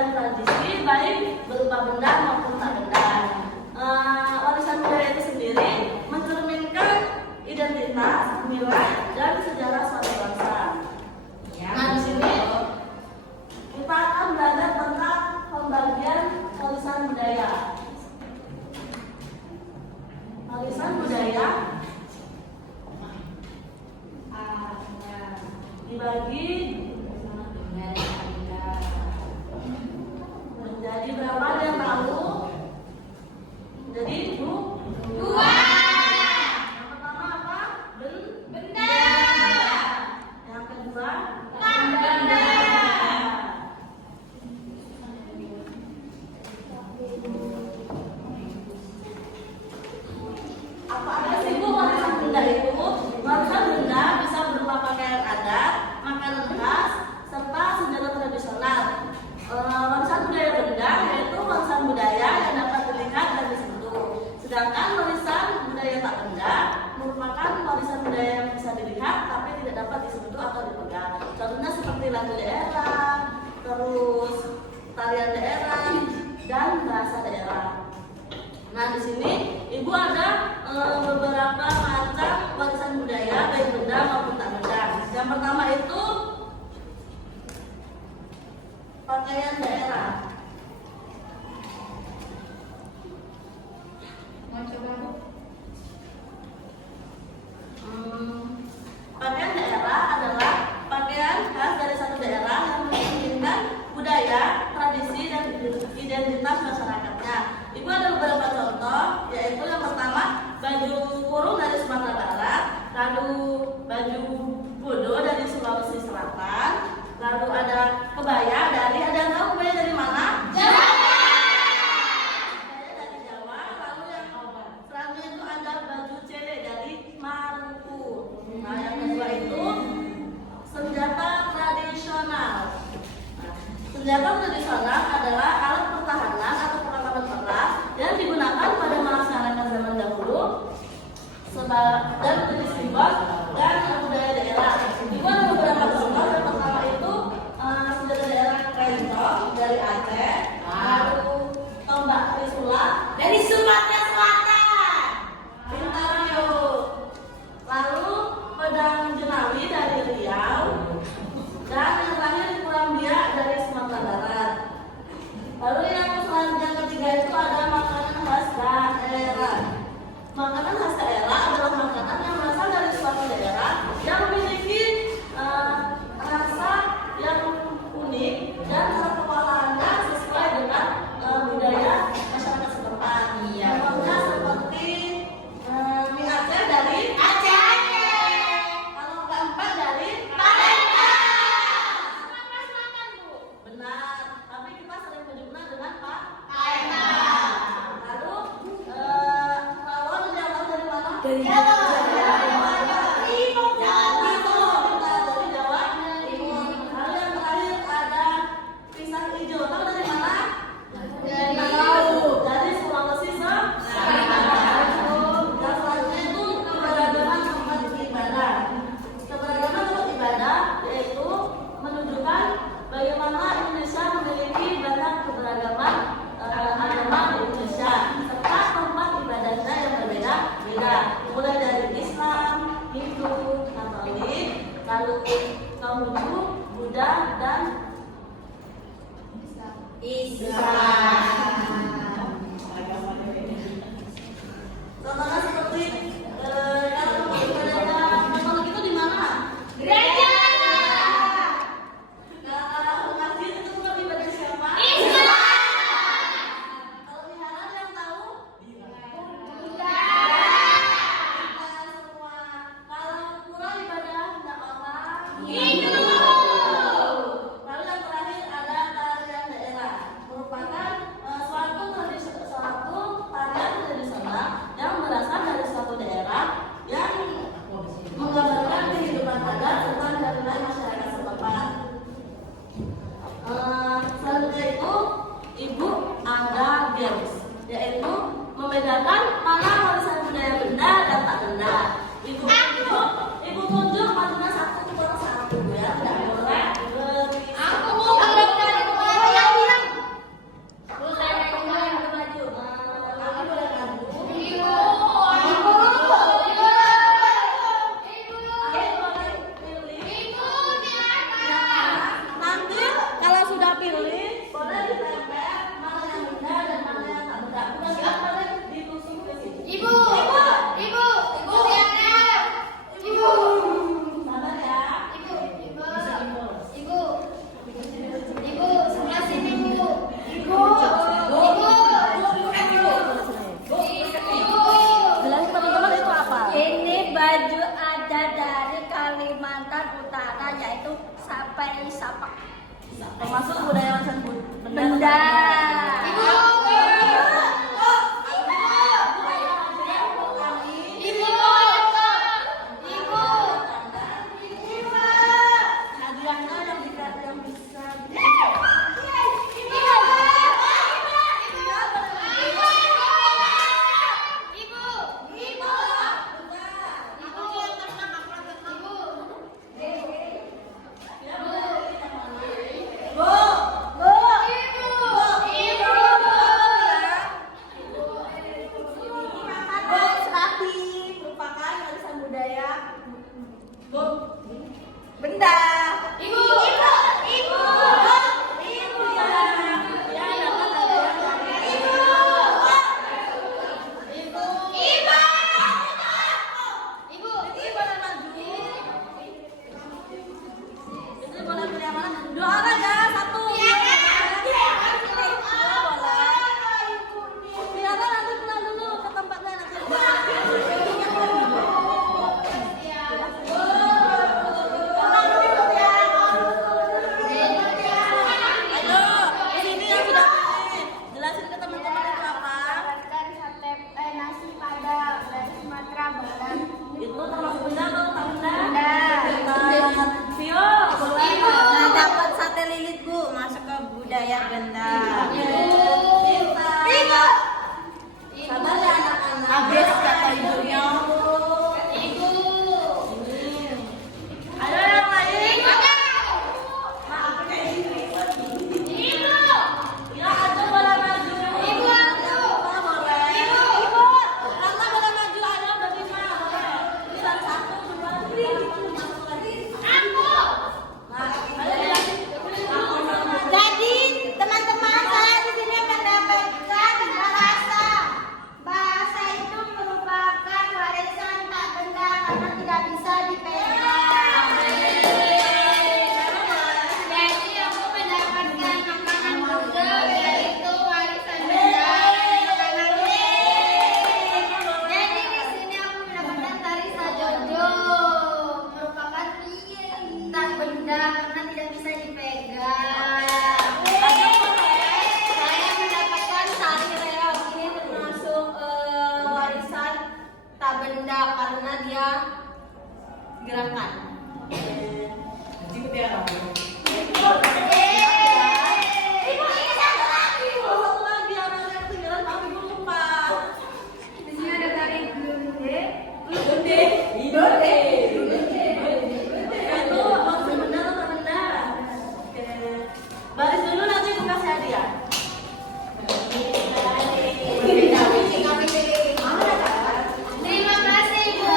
dan tradisi baik berupa benda maupun tak benda. Warisan budaya itu sendiri mencerminkan identitas, nilai, dan sejarah suatu bangsa. Nah, di sini kita akan belajar tentang pembagian warisan budaya. Warisan budaya dibagi menjadi berapa yang tahu? Jadi dua. Yang pertama apa? Benda. Yang kedua benda. Apa aja sih Bu warisan benda itu? Warisan benda bisa berupa pakaian adat, makanan khas, serta senjata tradisional. Warisan budaya benda yaitu warisan budaya yang dapat dilihat dan disentuh. Sedangkan warisan budaya tak benda merupakan warisan budaya yang bisa dilihat tapi tidak dapat disentuh atau dipegang. Contohnya seperti lagu daerah, terus tarian daerah, dan bahasa daerah. Nah, di sini Ibu ada beberapa macam warisan budaya baik benda maupun tak benda. Yang pertama itu pakaian daerah. Mau coba Bu? Pakaian daerah adalah pakaian khas dari satu daerah yang mencerminkan budaya, tradisi, dan identitas masyarakatnya. Ibu ada beberapa contoh, yaitu yang pertama baju kurung dari Sumatera Barat, lalu baju bodo dari Sulawesi Selatan, lalu ada kebaya dari, ada yang tahu kebaya dari mana? Jawa. Kebaya dari Jawa. Lalu yang selanjutnya itu ada baju cele dari Maluku. Nah, yang kedua itu senjata tradisional. Nah, senjata tradisional adalah alat pertahanan atau perlengkapan perang yang digunakan pada masyarakat zaman dahulu dan menjadi simbol dan budaya daerah. Ibu ada beberapa contoh. Yang pertama itu senjata daerah keroncong dari Aceh, lalu tombak trisula Dari Sumatera Selatan. Bintaro, lalu pedang jenawi dari Riau, dan yang terakhir kurambia dari Sumatera Barat. Lalu yang selanjutnya ketiga itu ada makanan khas daerah. Makanan khas daerah adalah makanan yang berasal dari suatu daerah yang memiliki rasa yang unik dan rasa olahannya sesuai dengan budaya masyarakat setempat. Contohnya seperti mie Aceh dari Aceh. kalau pempek dari Palembang. Sumatera Selatan Bu. Benar, tapi kita sering menyebutnya dengan Palembang. Lalu rawon yang tahu dari mana? Dari Jawa. Timur. Dari Jawa Timur. Lalu yang terakhir ada pisang hijau. Tahu dari mana? Dari Sulawesi Selatan. Dan selanjutnya itu keberagaman tempat ibadah. Keberagaman tempat ibadah yaitu menunjukkan bagaimana Indonesia memiliki banyak keberagaman agama di Indonesia serta tempat ibadahnya yang berbeda-beda, mulai dari Islam, Hindu, Katolik, lalu Konghucu, Buddha, dan Islam. contohnya seperti kalau tempat ibadahnya Katolik itu di mana? Gereja. Kalau masjid itu tempat ibadah siapa? Islam. Kalau wihara ada yang tahu? Buddha. Kita semua. Kalau pura ibadahnya orang Hindu. Lalu yang terakhir ada tarian daerah, merupakan budaya Benda. Pintar. Sabar ya anak-anak. Habis kata ibunya. Ayo yang lain. Ya, Ajo boleh maju. Boleh. Ranta boleh maju. Ayo berlima. Boleh. Bisa 1, 2, 3, 4, 5, 6 lagi. Nah, ayo jelasin. Jadi teman-teman, saya di sini mendapatkan bahasa. Bahasa itu merupakan warisan tak benda karena tidak bisa dipegang. Jadi aku mendapatkan makanan juga, yaitu warisan benda. Jadi di sini aku mendapatkan tari sajojo, merupakan tak benda karena tidak bisa dipegang. Saya mendapatkan tari reog, ini termasuk warisan tak benda karena dia gerakan. Ibu dia. Ibu ini satu lagi. Satu lagi anak yang ketinggalan. Maaf, Ibu lupa. Di sini ada tari gelunde. Itu maksud benar atau benar? Oke. Baris dulu nanti Ibu kasih hadiah. Terima kasih, Bu. Terima kasih, Ibu.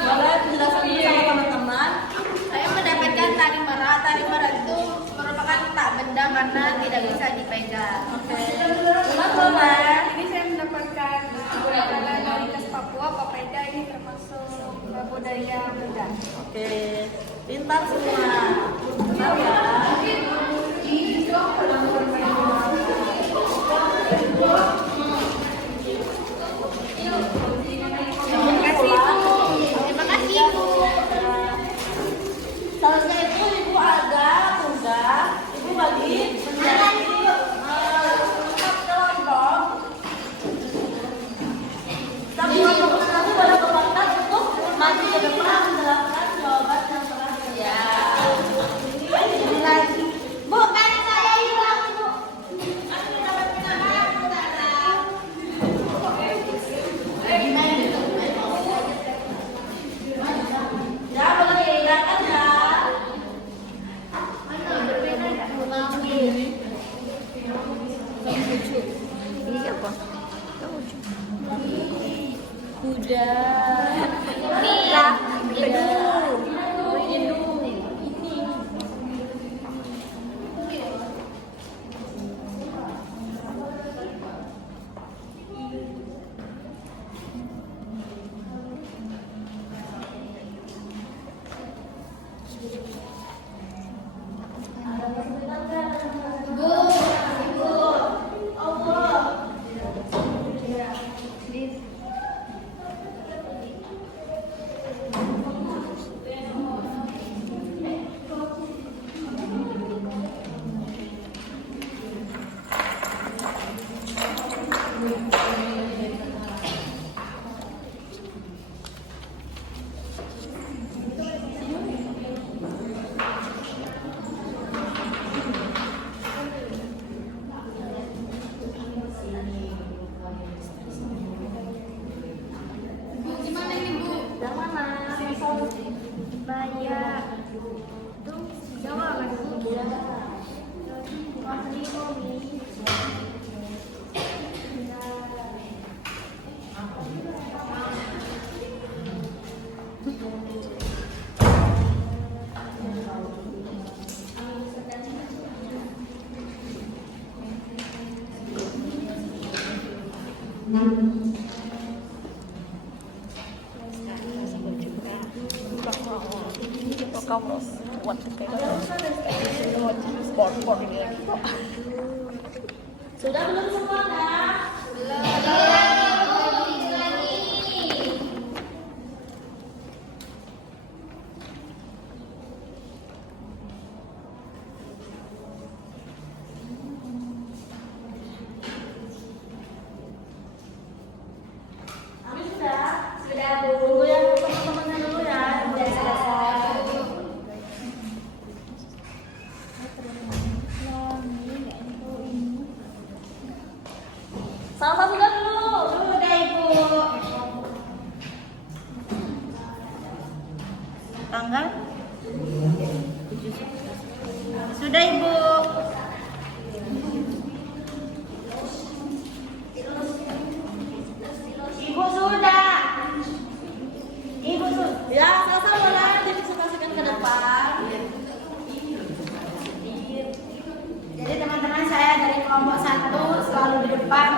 Boleh penjelasan dulu sama teman-teman. Saya mendapatkan tari merah. Tari merah itu merupakan tak benda karena tidak bisa dipegang. Oke. Teman boleh. Ini saya mendapatkan budaya komunitas Papua, Papeda ini termasuk budaya Benda. Oke. Pintar semua. Tenang ya. Terima kasih, Bu. Selanjutnya itu Ibu ada udah. Ibu bagi menjadi empat kelompok. Setiap kelompok nanti boleh berbakat untuk maju ke depan menjelaskan jawaban yang telah disiapkan. Ini lagi. Bu, kan saya hilang, Bu. Ya boleh dibedakan ya. Ini siapa? Kuda. Yang mana? Banyak. Tuh, Jawa kan? Wahli Romi. Nah. kamu buat kayak sport ini lagi kok. Sudah belum semuanya? Amin sudah? Sudah Bu. Tunggu yang teman-temannya dulu ya. Sudah selesai. Salsa sudah dulu. Sudah Ibu. Tanggal? Sudah Ibu. Ibu sudah. Ibu sudah. Ya, Salsa boleh dipresentasikan ke depan. Jadi teman-teman saya dari kelompok 1 selalu di depan.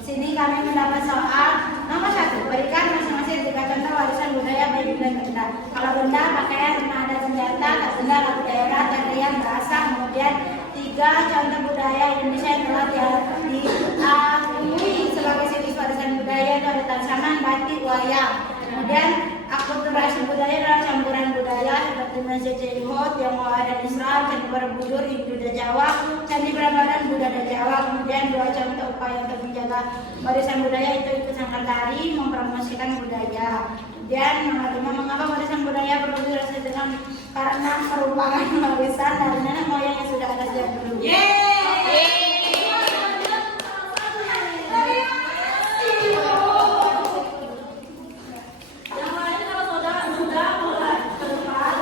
Sini kami mendapat soal nomor 1. Berikan masing-masing 3 contoh warisan budaya baik dan benda. Kalau benda pakaian, rumah adat, senjata, tak benda lagu daerah, tarian, bahasa. Kemudian 3 contoh budaya Indonesia yang telah diakui sebagai situs warisan budaya itu ada tarian, batik, wayang. Kemudian akulturasi budaya adalah campuran budaya seperti Masjid Jihad, yang dan Islam, Candi Borobudur, Hindu dan Jawa, Candi Prambanan, Buddha dan Jawa. Kemudian 2 contoh upaya untuk menjaga warisan budaya itu ikut sangkar tari, mempromosikan budaya. Kemudian nomor 5, mengapa warisan budaya perlu dilestarikan? Karena merupakan warisan dari nenek moyang yang sudah ada sejak dulu. Yang lain kalau saudara sudah mulai ke depan.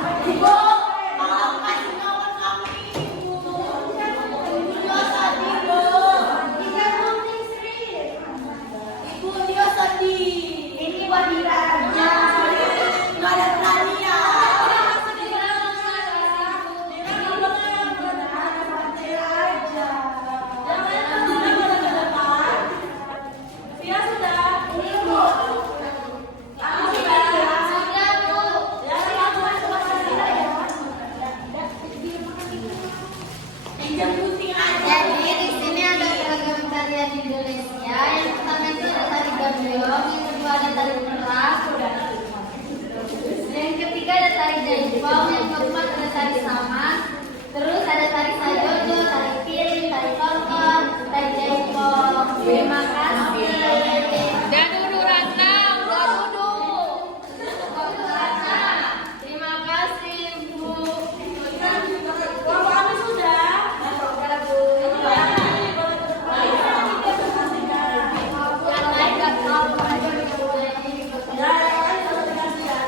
Ini wanita aja. Nggak ada pelarian. Yang lain kalau sudah mulai ke depan. Via sudah. Aku sudah. Sudah Bu. Ya, aku sudah. Jadi di sini ada beragam tarian Indonesia. Yang pertama itu ada tari gambiong, yang kedua ada tari perak, yang ketiga ada tari jaipong, yang keempat ada tari saman, terus ada tari sajojo, tari piring, tari korkor, tari jaipong. Terima kasih. Dan dulu Ratna, Terima kasih Bu. Kelompok kami sudah. Yang lain nggak tahu aja Ya, yang lain kalau dikasih ya.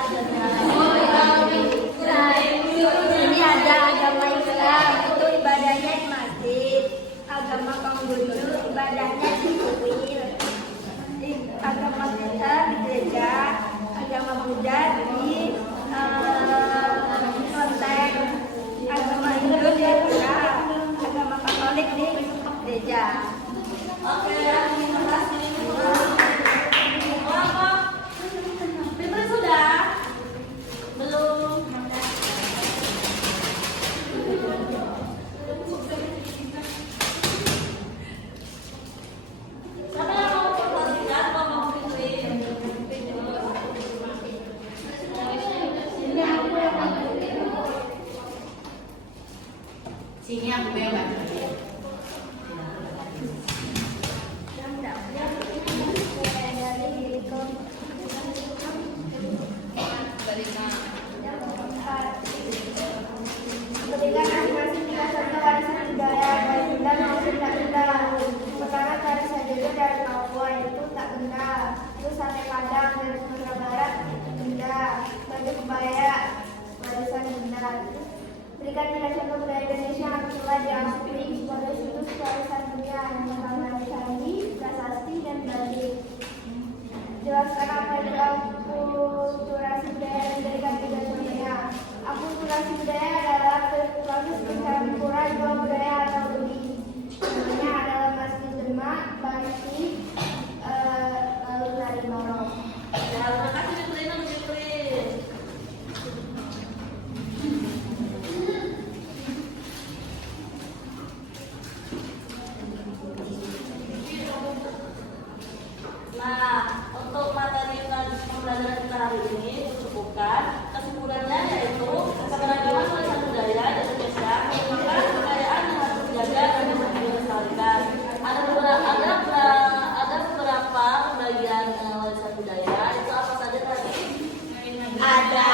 Ini ada agama Islam, itu ibadahnya di masjid. Agama Konghucu ibadahnya di kuil. Agama kita di gereja. Agama Buddha di kelenteng. Agama Hindu di Mekah. Agama Katolik di gereja. Oke, terima kasih. Kelompok Fitri sudah? Belum. Siapa yang mau presentasikan kelompok Fitri? Sini aku bebas. Berikan masing-masing 3 contoh warisan budaya baik benda maupun tak benda. Pertama tari sajojo dari Papua yaitu tak benda. Terus sate padang dari Sumatera Barat benda. Baju kebaya warisan benda. Berikan 3 contoh budaya Indonesia yang telah diakui sebagai situs warisan dunia yang pertama candi, prasasti dan batik. Jelaskan apa itu akulturasi budaya dan berikan 3 contohnya. Akulturasi budaya adalah proses pencampuran 2 budaya atau lebih. Contohnya adalah masjid Demak, batik, lalu tari Barong. Ya, terima kasih Fitri dan Fitri. Nah, untuk materi pembelajaran kita hari ini bukan kesimpulannya yaitu keberagaman warisan budaya di Indonesia merupakan kekayaan yang harus dijaga dan dilestarikan. Ada beberapa pembagian warisan budaya itu apa saja tadi? Ada